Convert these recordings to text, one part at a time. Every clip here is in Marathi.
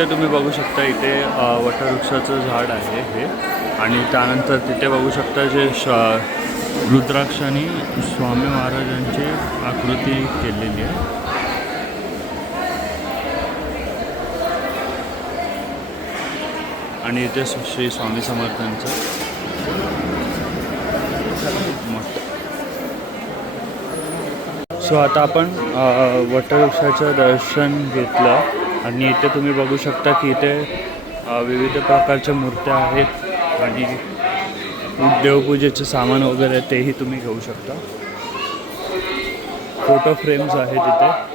इथे तुम्ही बघू शकता, इथे वटवृक्षाचं झाड आहे हे, आणि त्यानंतर तिथे बघू शकता जे रुद्राक्षाने स्वामी महाराजांची आकृती केलेली आहे. आणि इथे श्री स्वामी समर्थांचं सो आता आपण वटवृक्षाचं दर्शन घेतलं आणि इथे तुम्ही बघू शकता की इथे विविध प्रकारच्या मूर्त्या आहेत आणि देवपूजेचे सामान वगैरे तेही तुम्ही घेऊ शकता. फोटो फ्रेम्स आहेत इथे.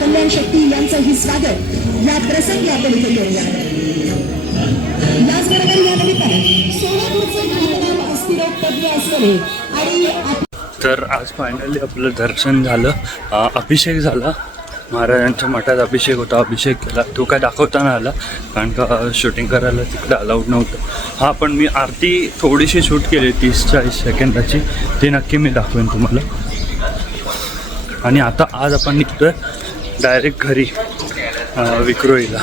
कल्याण शक्ती यांचंही स्वागत या प्रसंगी आपण इथे करूया. याचबरोबर या निमित्ताने सोलापूरचे ख्यातनाम अस्थिरोग तज्ञ असलेले आणि तर आज फायनली आपलं दर्शन झालं, अभिषेक झाला. महाराजांच्या मठात अभिषेक होता, अभिषेक केला. तो काय दाखवता नाही आला कारण का शूटिंग करायला तिकडे अलाउड नव्हतं. हा पण मी आरती थोडीशी शूट केली 30-40 सेकंदाची, ते नक्की मी दाखवेन तुम्हाला. आणि आता आज आपण निघतोय डायरेक्ट घरी विक्रोळीला.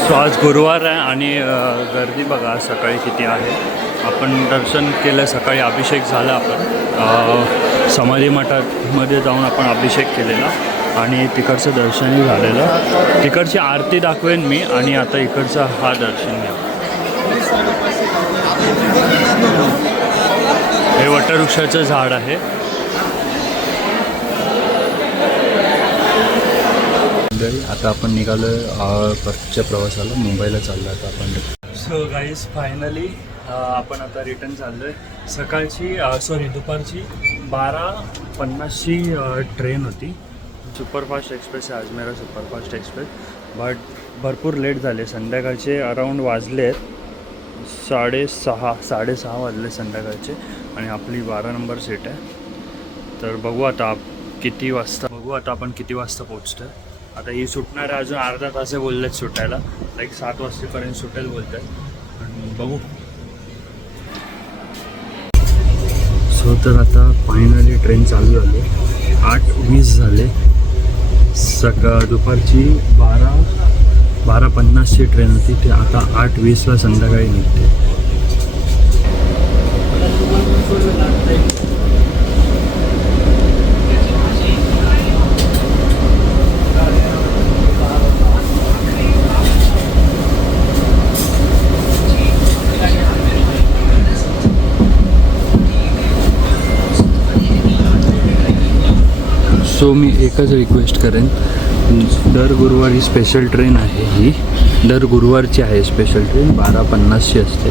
सो आज गुरुवार आहे आणि गर्दी बघा सकाळी किती आहे. आपण दर्शन केलं सकाळी, अभिषेक झाला. आपण समाधी मठामध्ये जाऊन आपण अभिषेक केलेला आणि तिकडचं दर्शनही झालेलं. तिकडची आरती दाखवेन मी आणि आता इकडचं हा दर्शन घ्या. हे वटवृक्षाचं झाड आहे. आता आपण निघालो परतच्या प्रवासाला, मुंबईला चाललो आता आपण. सो गाईज फायनली आपण आता रिटर्न चाललो आहे. सकाळची दुपारची 12:50ची ट्रेन होती. सुपरफास्ट एक्सप्रेस आहे अजमेरा सुपरफास्ट एक्सप्रेस. बट भरपूर लेट झाले. संध्याकाळचे अराऊंड वाजले आहेत 6:30 वाजले संध्याकाळचे आणि आपली 12 नंबर सीट आहे. तर बघू आता आपण किती वाजता पोचतो आहे. आता ही सुटणार आहे अजून अर्धा तास बोललेत सुटायला. लाईक 7 वाजेपर्यंत सुटेल बोलत आहेत आणि बघू. सो तर आता फायनली ट्रेन चालू झाली. 8:20 झाले. दुपारची 12:50ची ट्रेन होती ती आता 8:20ला संध्याकाळी निघते. सो मी एकच रिक्वेस्ट करेन, दर गुरुवारी स्पेशल ट्रेन आहे ही. दर गुरुवारची आहे स्पेशल ट्रेन 12:50ची असते.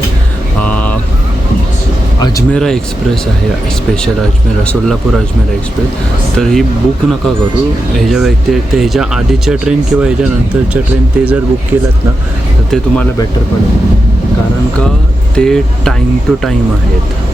अजमेरा एक्सप्रेस आहे स्पेशल अजमेरा सोलापूर अजमेरा एक्सप्रेस. तर ही बुक नका करू. ह्याच्या व्यतिरिक्त ह्याच्या आधीच्या ट्रेन किंवा ह्याच्या नंतरच्या ट्रेन ते जर बुक केलात ना तर ते तुम्हाला बेटर पडेल. कारण का ते टाईम टू टाईम आहेत.